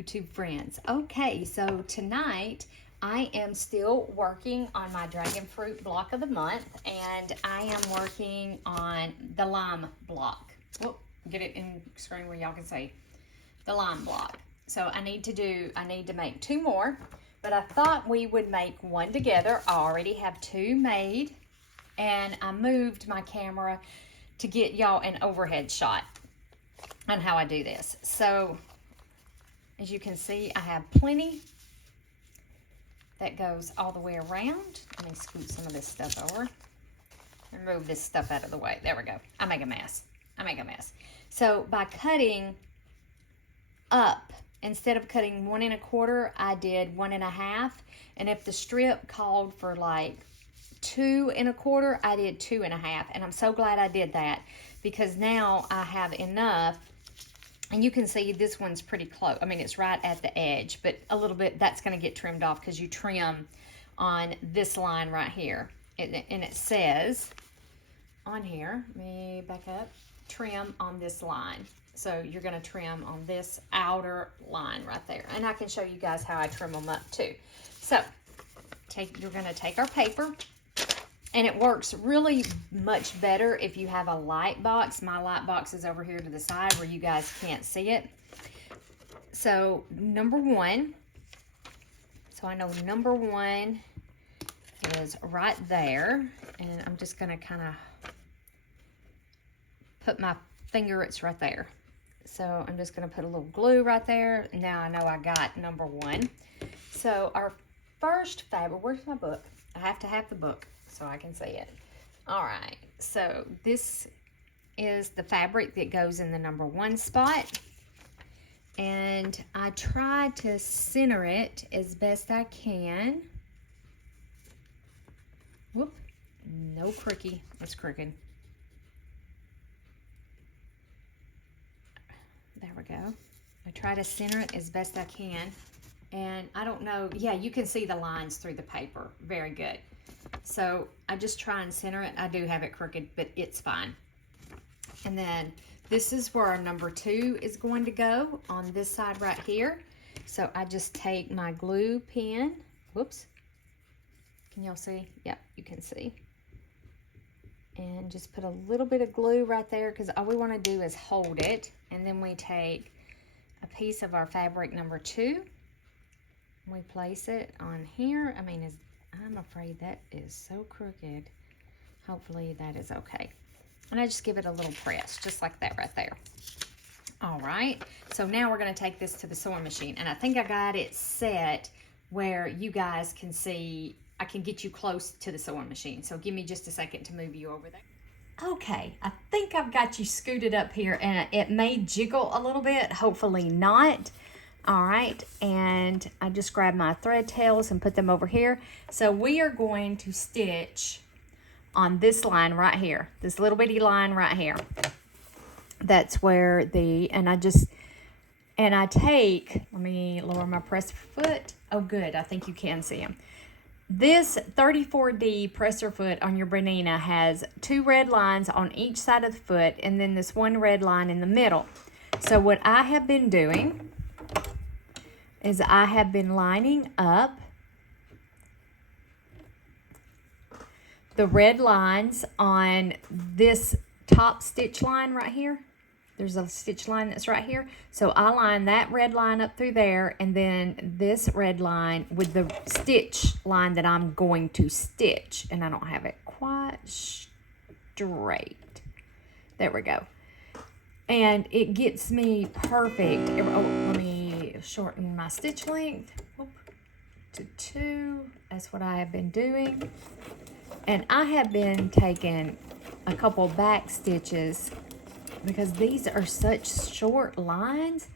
YouTube friends. Okay, so tonight I am still working on my dragon fruit block of the month, and I am working on the lime block. Whoop, get it in screen where y'all can see the lime block. So I need to make 2 more, but I thought we would make one together. I already have 2 made, and I moved my camera to get y'all an overhead shot on how I do this. So as you can see, I have plenty that goes all the way around. Let me scoot some of this stuff over and move this stuff out of the way. There we go. I make a mess. So by cutting up, instead of cutting 1 1/4, I did 1 1/2. And if the strip called for like 2 1/4, I did 2 1/2. And I'm so glad I did that, because now I have enough. And you can see this one's pretty close. I mean, it's right at the edge, but a little bit, that's going to get trimmed off because you trim on this line right here. And it says on here, let me back up, trim on this line. So you're going to trim on this outer line right there. And I can show you guys how I trim them up too. So you're going to take our paper. And it works really much better if you have a light box. My light box is over here to the side where you guys can't see it. So number 1. So I know number 1 is right there. And I'm just going to kind of put my finger, it's right there. So I'm just going to put a little glue right there. Now I know I got number 1. So our first fabric, where's my book? I have to have the book so I can see it. All right, so this is the fabric that goes in the number 1 spot. And I try to center it as best I can. Whoop, no crookie, it's crooked. There we go. I try to center it as best I can. And I don't know, yeah, you can see the lines through the paper. Very good. So I just try and center it. I do have it crooked, but it's fine. And then this is where our number 2 is going to go, on this side right here. So I just take my glue pen. Whoops. Can y'all see? Yep, you can see. And just put a little bit of glue right there, because all we want to do is hold it. And then we take a piece of our fabric number 2. We place it on here. I mean, I'm afraid that is so crooked. Hopefully that is okay. And I just give it a little press, just like that right there. All right, so now we're going to take this to the sewing machine. And I think I got it set where you guys can see, I can get you close to the sewing machine. So give me just a second to move you over there. Okay, I think I've got you scooted up here, and it may jiggle a little bit, hopefully not. All right, and I just grabbed my thread tails and put them over here. So we are going to stitch on this line right here, this little bitty line right here. That's where and I take, let me lower my presser foot. Oh, good, I think you can see them. This 34D presser foot on your Bernina has 2 red lines on each side of the foot, and then this 1 red line in the middle. So what I have been doing is I have been lining up the red lines on this top stitch line right here. There's a stitch line that's right here. So I line that red line up through there, and then this red line with the stitch line that I'm going to stitch. And I don't have it quite straight. There we go. And it gets me perfect. Oh, let me shorten my stitch length to 2. That's what I have been doing. And I have been taking a couple back stitches, because these are such short lines.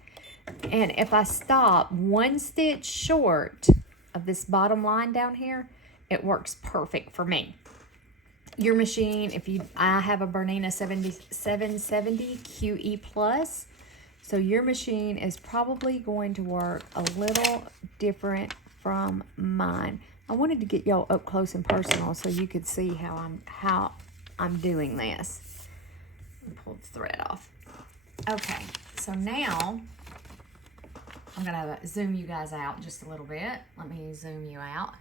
And if I stop 1 stitch short of this bottom line down here, it works perfect for me. Your machine, I have a Bernina 770 QE Plus, so your machine is probably going to work a little different from mine. I wanted to get y'all up close and personal so you could see how I'm doing this. Pull the thread off. Okay, so now I'm gonna zoom you guys out just a little bit. Let me zoom you out.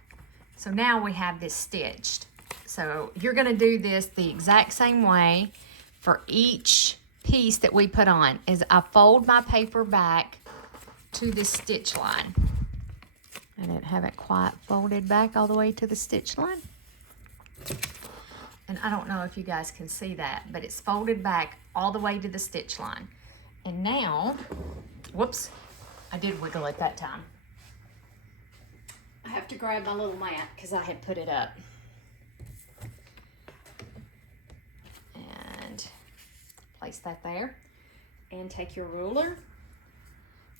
So now we have this stitched. So you're gonna do this the exact same way for each piece that we put on. Is I fold my paper back to the stitch line. I didn't have it quite folded back all the way to the stitch line. And I don't know if you guys can see that, but it's folded back all the way to the stitch line. And now, whoops, I did wiggle it that time. I have to grab my little mat because I had put it up. And place that there. And take your ruler,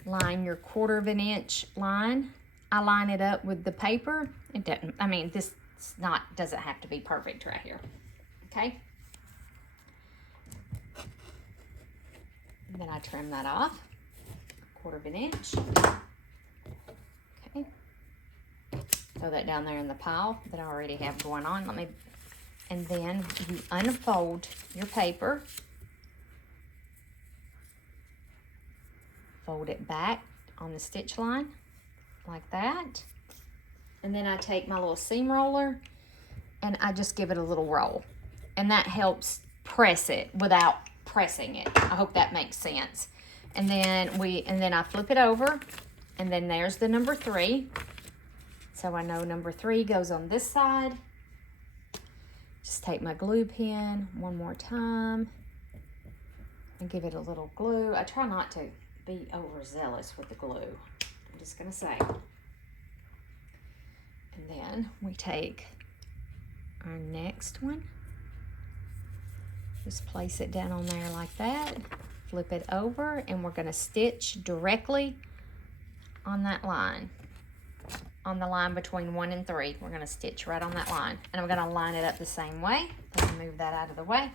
line your 1/4 inch line. I line it up with the paper. It doesn't, I mean, this doesn't have to be perfect right here. Okay. And then I trim that off, 1/4 inch. Okay. Throw that down there in the pile that I already have going on. And then you unfold your paper. Fold it back on the stitch line like that. And then I take my little seam roller and I just give it a little roll. And that helps press it without pressing it. I hope that makes sense. And then I flip it over, and then there's the number 3. So I know number 3 goes on this side. Just take my glue pen one more time and give it a little glue. I try not to be overzealous with the glue. I'm just gonna say. And then we take our next one. Just place it down on there like that. Flip it over, and we're gonna stitch directly on that line. On the line between 1 and 3. We're gonna stitch right on that line. And I'm gonna line it up the same way. Let me move that out of the way.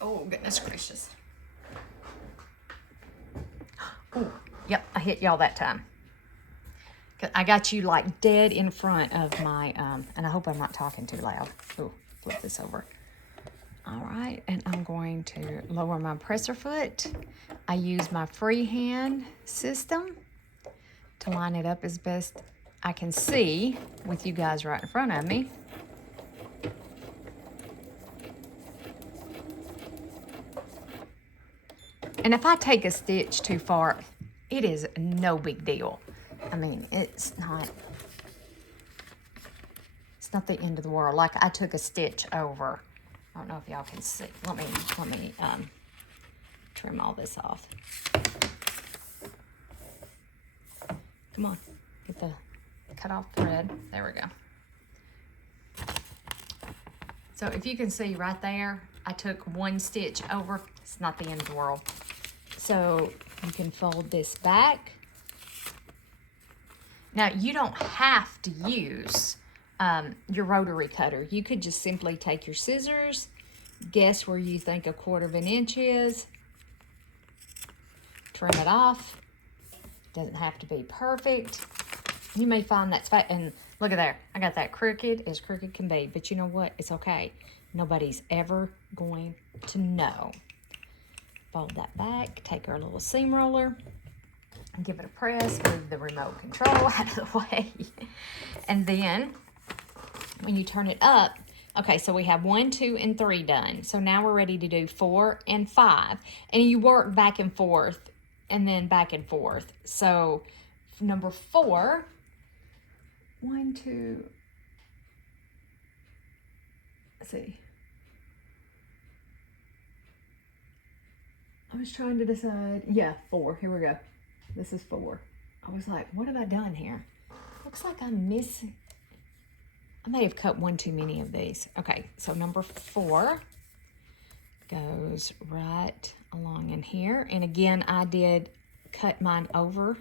Oh, goodness gracious. Oh, yep, I hit y'all that time. I got you like dead in front of my, and I hope I'm not talking too loud. Oh, flip this over. All right, and I'm going to lower my presser foot. I use my freehand system to line it up as best I can see with you guys right in front of me. And if I take a stitch too far, it is no big deal. I mean, it's not the end of the world. Like I took a stitch over. I don't know if y'all can see. Let me trim all this off. Come on, get the cut off thread. There we go. So if you can see right there, I took 1 stitch over. It's not the end of the world. So you can fold this back. Now you don't have to use your rotary cutter. You could just simply take your scissors, guess where you think a 1/4 inch is, trim it off. Doesn't have to be perfect. You may find that's fat, and look at there. I got that crooked as crooked can be, but you know what? It's okay. Nobody's ever going to know. Fold that back, take our little seam roller, and give it a press, move the remote control out of the way. And then when you turn it up, okay, so we have 1, 2, and 3 done. So now we're ready to do 4 and 5. And you work back and forth and then back and forth. So number 4, 1, 2, let's see. I was trying to decide, yeah, 4, here we go. This is 4. I was like, what have I done here? Looks like I'm missing. I may have cut 1 too many of these. Okay, so number 4 goes right along in here. And again, I did cut mine over.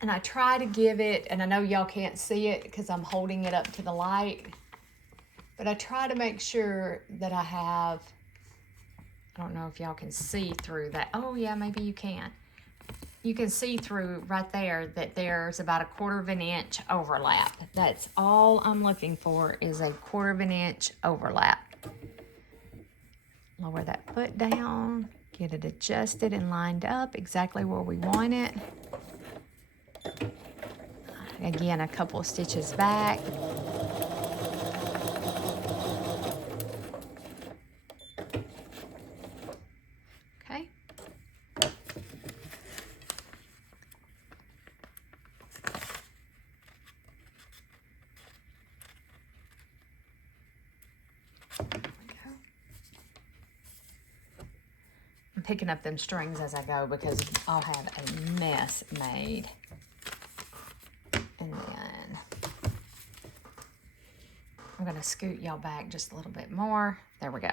And I try to give it, and I know y'all can't see it because I'm holding it up to the light, but I try to make sure that I have, I don't know if y'all can see through that. Oh yeah, maybe you can. You can see through right there that there's about a 1/4 inch overlap. That's all I'm looking for, is a 1/4 inch overlap. Lower that foot down, Get it adjusted and lined up exactly where we want it. Again, a couple of stitches back. Okay. I'm picking up them strings as I go because I'll have a mess made. And then I'm going to scoot y'all back just a little bit more. There we go.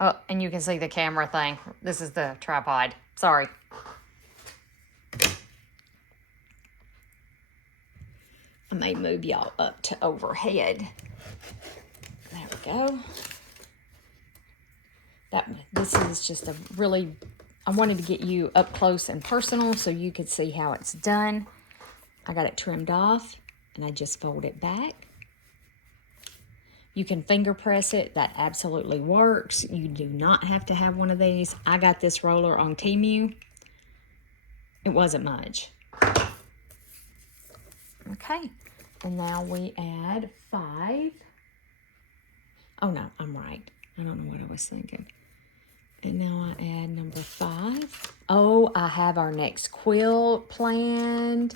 Oh, and you can see the camera thing. This is the tripod. Sorry. I may move y'all up to overhead. There we go. This is just a really, I wanted to get you up close and personal so you could see how it's done. I got it trimmed off and I just fold it back. You can finger press it. That absolutely works. You do not have to have one of these. I got this roller on Temu. It wasn't much. Okay. And now we add 5. Oh no, I'm right. I don't know what I was thinking. And now I add number 5. Oh, I have our next quilt planned.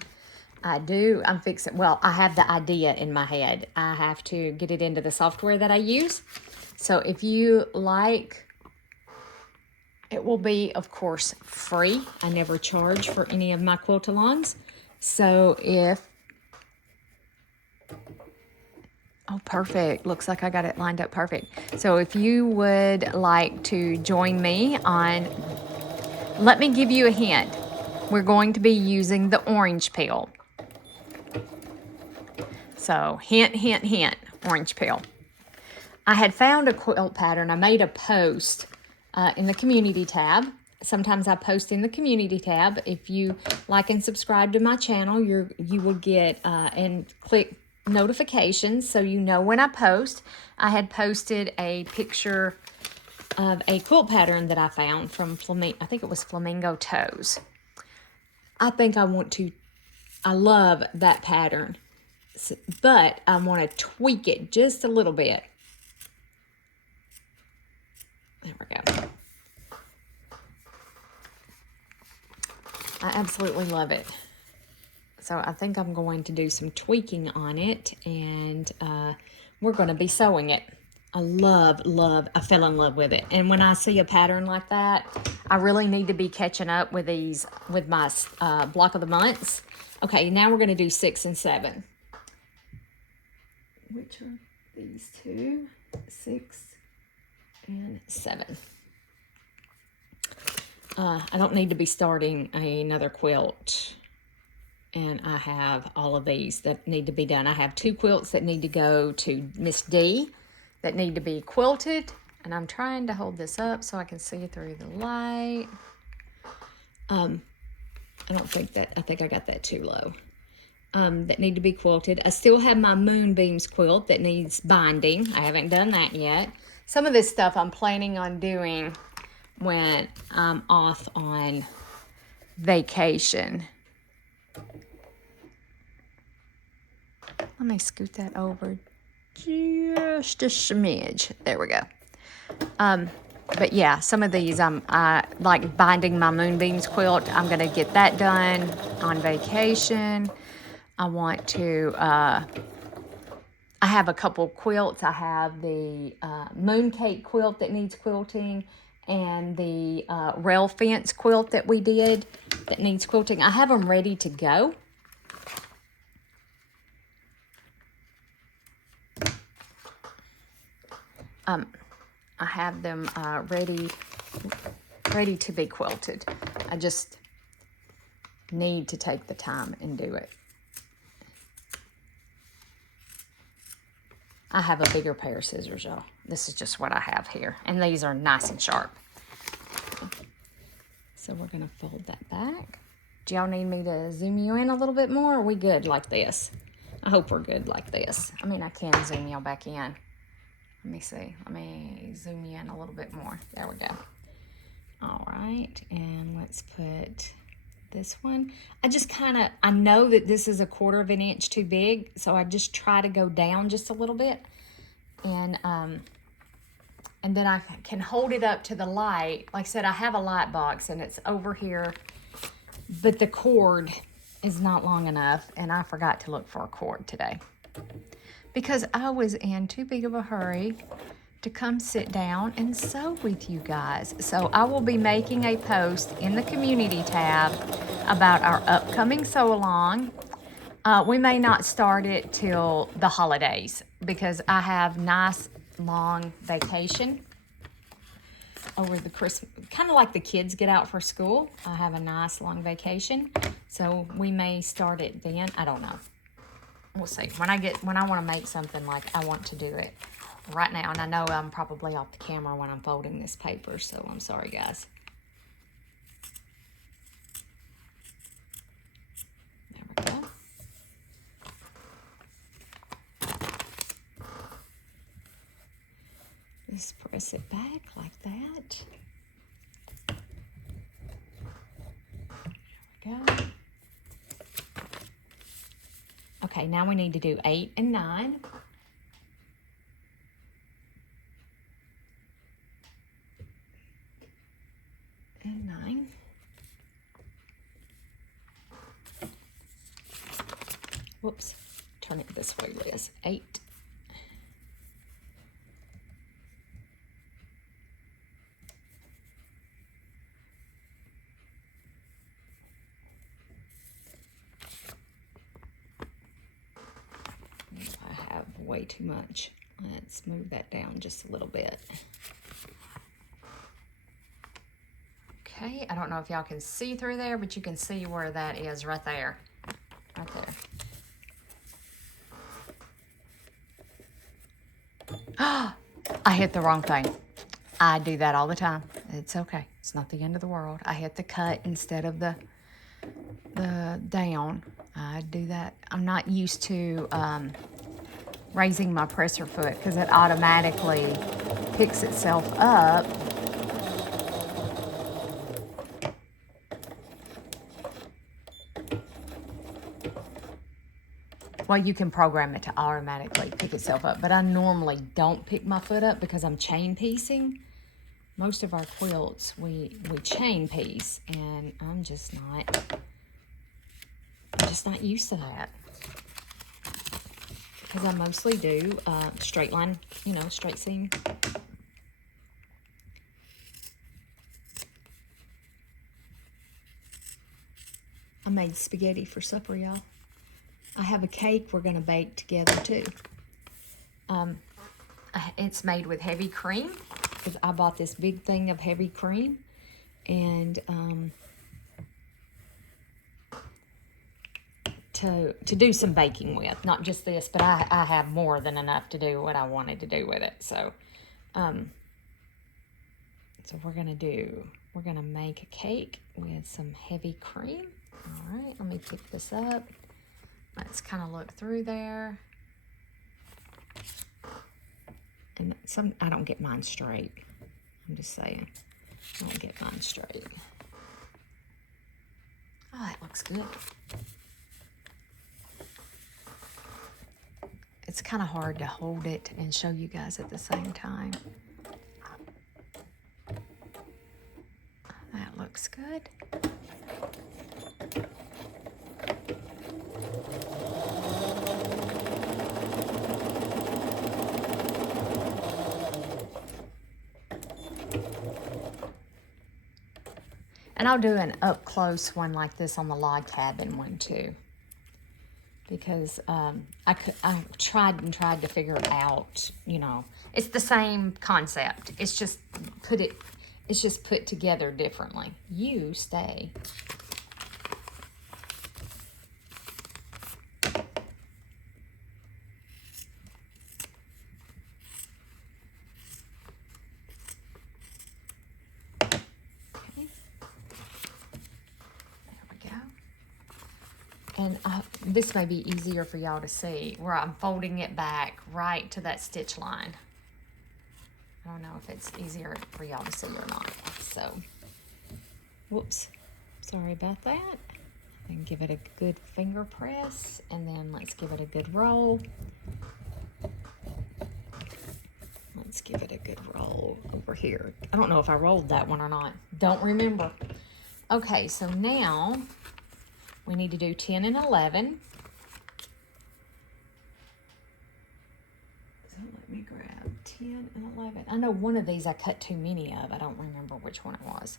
I do. I'm fixing, well, I have the idea in my head. I have to get it into the software that I use. So if you like, it will be, of course, free. I never charge for any of my quilt-alongs. So if, oh, perfect. Looks like I got it lined up perfect. So if you would like to join me on, let me give you a hint. We're going to be using the orange peel. So hint, hint, hint, orange peel. I had found a quilt pattern. I made a post in the community tab. Sometimes I post in the community tab. If you like and subscribe to my channel, you will get and click notifications so you know when I post. I had posted a picture of a quilt pattern that I found from I think it was Flamingo Toes. I think I love that pattern, but I want to tweak it just a little bit. There we go. I absolutely love it. So I think I'm going to do some tweaking on it, and we're going to be sewing it. I fell in love with it. And when I see a pattern like that, I really need to be catching up with these, with my block of the months. Okay, now we're going to do 6 and 7. Which are these two? 6 and 7. I don't need to be starting another quilt. And I have all of these that need to be done. I have 2 quilts that need to go to Miss D that need to be quilted. And I'm trying to hold this up so I can see through the light. I think I got that too low. That need to be quilted. I still have my Moonbeams quilt that needs binding. I haven't done that yet. Some of this stuff I'm planning on doing when I'm off on vacation. Let me scoot that over just a smidge. There we go. But yeah, some of these, I like binding my Moonbeams quilt. I'm going to get that done on vacation. I want to, I have a couple quilts. I have the Mooncake quilt that needs quilting, and the rail fence quilt that we did that needs quilting. I have them ready to go. I have them ready to be quilted. I just need to take the time and do it. I have a bigger pair of scissors, y'all. This is just what I have here. And these are nice and sharp. So we're going to fold that back. Do y'all need me to zoom you in a little bit more? Or are we good like this? I hope we're good like this. I mean, I can zoom y'all back in. Let me see. Let me zoom you in a little bit more. There we go. All right, and let's put this one. I know that this is 1/4 of an inch too big, so I just try to go down just a little bit. And then I can hold it up to the light. Like I said, I have a light box and it's over here, but the cord is not long enough, and I forgot to look for a cord today because I was in too big of a hurry to come sit down and sew with you guys. So I will be making a post in the community tab about our upcoming sew along. We may not start it till the holidays because I have nice long vacation over the Christmas, kind of like the kids get out for school. I have a nice long vacation, so we may start it then. I don't know. We'll see. When I want to make something, like, I want to do it right now, and I know I'm probably off the camera when I'm folding this paper, so I'm sorry, guys. There we go. Just press it back like that. There we go. Okay, now we need to do 8 and 9. And 9. Whoops, turn it this way, Liz. 8. I have way too much. Let's move that down just a little bit. Okay, I don't know if y'all can see through there, but you can see where that is right there. Right there. Ah, I hit the wrong thing. I do that all the time. It's okay. It's not the end of the world. I hit the cut instead of the down. I do that. I'm not used to raising my presser foot because it automatically picks itself up. Well, you can program it to automatically pick itself up, but I normally don't pick my foot up because I'm chain piecing. Most of our quilts, we chain piece, and I'm just not used to that. Because I mostly do straight line, you know, straight seam. I made spaghetti for supper, y'all. I have a cake we're gonna bake together too. It's made with heavy cream because I bought this big thing of heavy cream, and to do some baking with, not just this, but I have more than enough to do what I wanted to do with it. So, so we're gonna make a cake with some heavy cream. All right, let me pick this up. Let's kind of look through there. And I don't get mine straight. I'm just saying, I don't get mine straight. Oh, that looks good. It's kind of hard to hold it and show you guys at the same time. That looks good. And I'll do an up close one like this on the log cabin one too, because I tried to figure it out. You know, it's the same concept. It's just put together differently. You stay. And this may be easier for y'all to see, where I'm folding it back right to that stitch line. I don't know if it's easier for y'all to see or not. So Whoops, sorry about that. And give it a good finger press, and then let's give it a good roll. Let's give it a good roll over here. I don't know if I rolled that one or not. Don't remember. Okay, so now we need to do 10 and 11. So let me grab 10 and 11. I know one of these I cut too many of. I don't remember which one it was.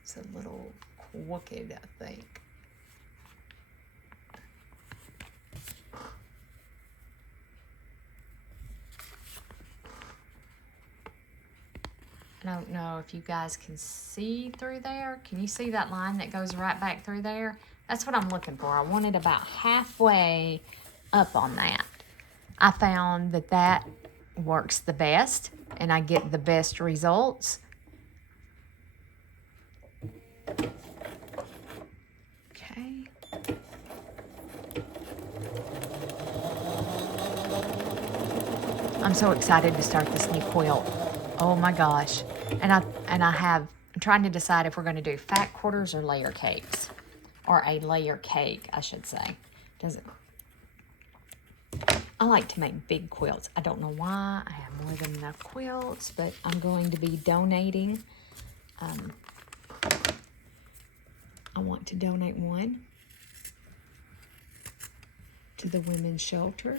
It's a little crooked, I think. I don't know if you guys can see through there. Can you see that line that goes right back through there? That's what I'm looking for. I want it about halfway up on that. I found that that works the best and I get the best results. Okay. I'm so excited to start this new quilt. Oh my gosh. And I'm trying to decide if we're going to do fat quarters or layer cakes. Or a layer cake, I should say. I like to make big quilts. I don't know why. I have more than enough quilts, but I'm going to be donating. I want to donate one to the women's shelter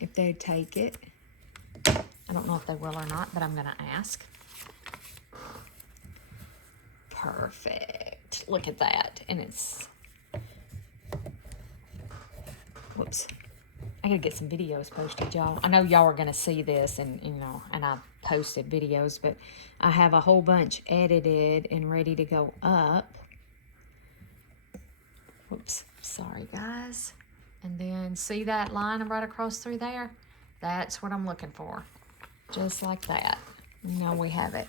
if they take it. I don't know if they will or not, but I'm going to ask. Perfect. Look at that. And it's... Whoops. I gotta get some videos posted, y'all. I know y'all are gonna see this, and and I posted videos, but I have a whole bunch edited and ready to go up. Whoops, sorry guys. And then see that line right across through there? That's what I'm looking for. Just like that. We have it.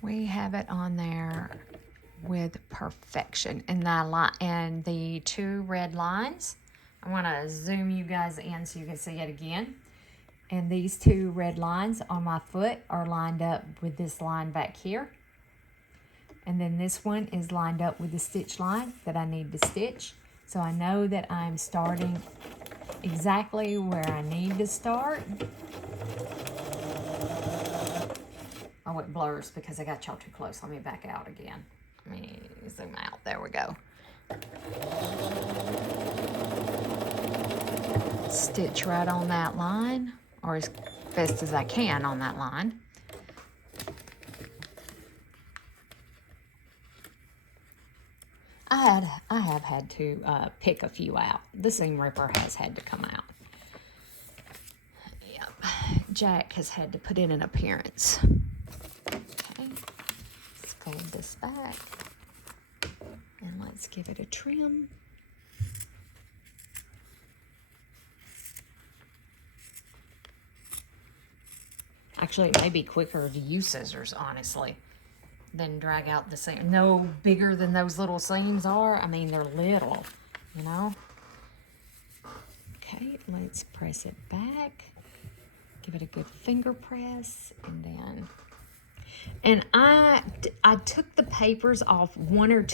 We have it on there with perfection. And the two red lines, I want to zoom you guys in so you can see it again. And these two red lines on my foot are lined up with this line back here. And then this one is lined up with the stitch line that I need to stitch. So I know that I'm starting exactly where I need to start. Oh, it blurs because I got y'all too close. Let me back out again. Let me zoom out. There we go. Stitch right on that line, or as best as I can on that line. I have had to pick a few out. The seam ripper has had to come out. Yep, Jack has had to put in an appearance. Okay, let's fold this back and let's give it a trim. Actually, it may be quicker to use scissors, honestly, than drag out the seam. No bigger than those little seams are. I mean, they're little, Okay, let's press it back. Give it a good finger press, and then... And I took the papers off one of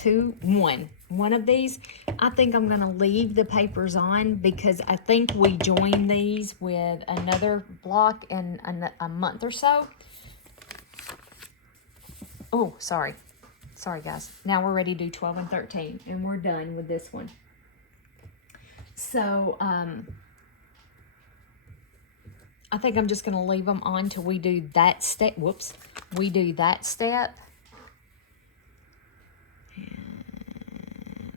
these. I think I'm going to leave the papers on because I think we join these with another block in a month or so. Oh, sorry. Sorry, guys. Now we're ready to do 12 and 13, and we're done with this one. So, I think I'm just going to leave them on till we do that step. Whoops. We do that step. And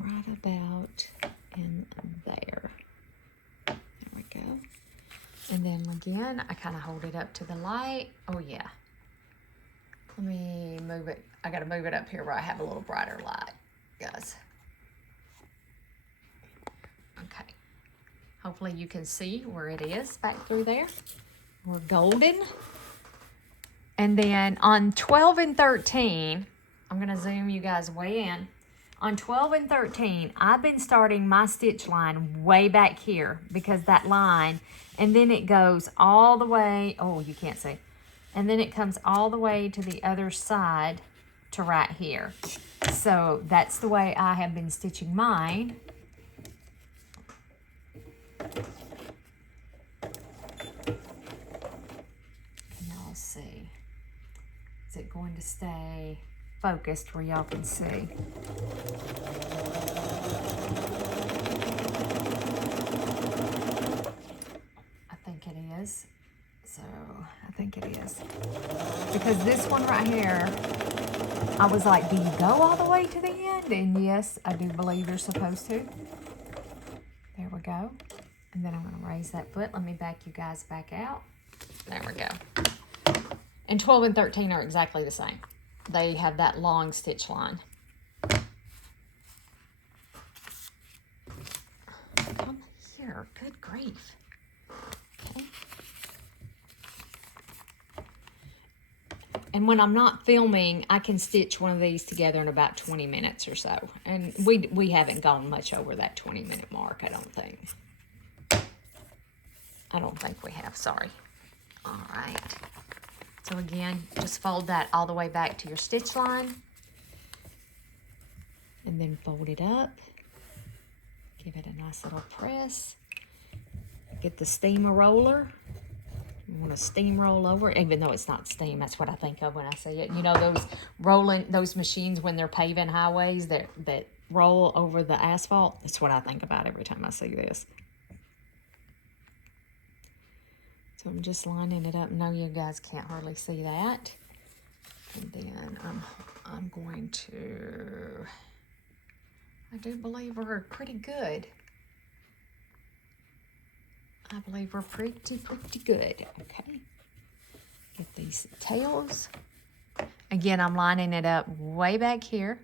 right about in there. There we go. And then again, I kind of hold it up to the light. Oh, yeah. Let me move it. I got to move it up here where I have a little brighter light, guys. Okay. Hopefully you can see where it is back through there. We're golden. And then on 12 and 13, I'm going to zoom you guys way in. On 12 and 13, I've been starting my stitch line way back here because that line, and then it goes all the way, oh, you can't see. And then it comes all the way to the other side to right here. So that's the way I have been stitching mine. Y'all see. Is it going to stay focused where y'all can see? I think it is. So I think it is. Because this one right here, I was like, do you go all the way to the end? And yes, I do believe you're supposed to. There we go. And then I'm going to raise that foot. Let me back you guys back out. There we go. And 12 and 13 are exactly the same. They have that long stitch line. Come here. Good grief. Okay. And when I'm not filming, I can stitch one of these together in about 20 minutes or so. And we haven't gone much over that 20-minute mark, I don't think. I don't think we have, sorry. All right. So again, just fold that all the way back to your stitch line. And then fold it up. Give it a nice little press. Get the steamer roller. You want to steamroll over, even though it's not steam. That's what I think of when I say it. You know those machines when they're paving highways that roll over the asphalt? That's what I think about every time I see this. So I'm just lining it up. No, you guys can't hardly see that. And then I'm going to, I do believe we're pretty good. I believe we're pretty good. Okay. Get these tails. Again, I'm lining it up way back here.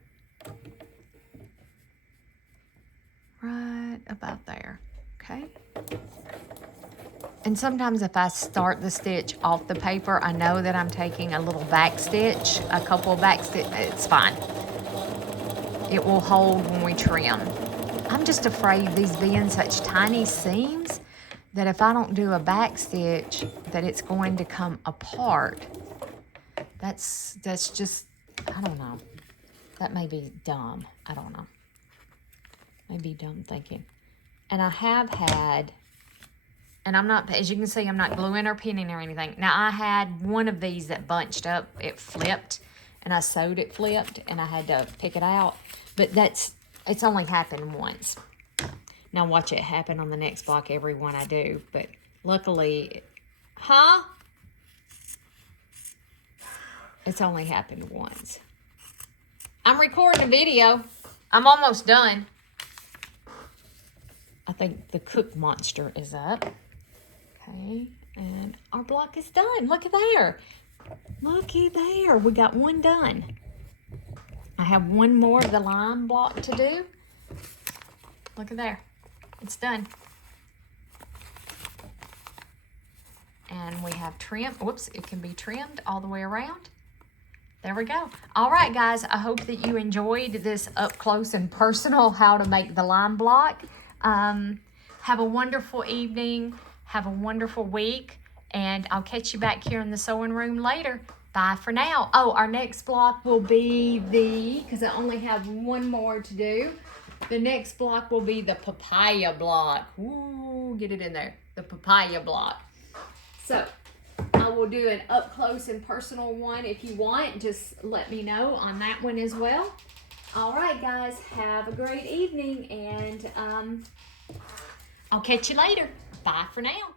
Right about there. Okay. And sometimes if I start the stitch off the paper, I know that I'm taking a little back stitch, a couple of back stitch. It's fine. It will hold when we trim. I'm just afraid these being such tiny seams that if I don't do a back stitch, that it's going to come apart. That's just, I don't know. That may be dumb. I don't know. Maybe dumb thinking. And I have had, and I'm not, as you can see, I'm not gluing or pinning or anything. Now, I had one of these that bunched up. It flipped, and I sewed it flipped, and I had to pick it out. But it's only happened once. Now, watch it happen on the next block, every one I do. But luckily, it's only happened once. I'm recording a video. I'm almost done. I think the Cook monster is up. Okay, and our block is done. Look at there. Looky there. We got one done. I have one more of the lime block to do. Look at there. It's done. And we have trim. Whoops, it can be trimmed all the way around. There we go. All right, guys. I hope that you enjoyed this up close and personal how to make the lime block. Have a wonderful evening. Have a wonderful week. And I'll catch you back here in the sewing room later. Bye for now. Oh, our next block will be because I only have one more to do. The next block will be the papaya block. Ooh, get it in there. The papaya block. So, I will do an up close and personal one if you want. Just let me know on that one as well. All right, guys. Have a great evening, and I'll catch you later. Bye for now.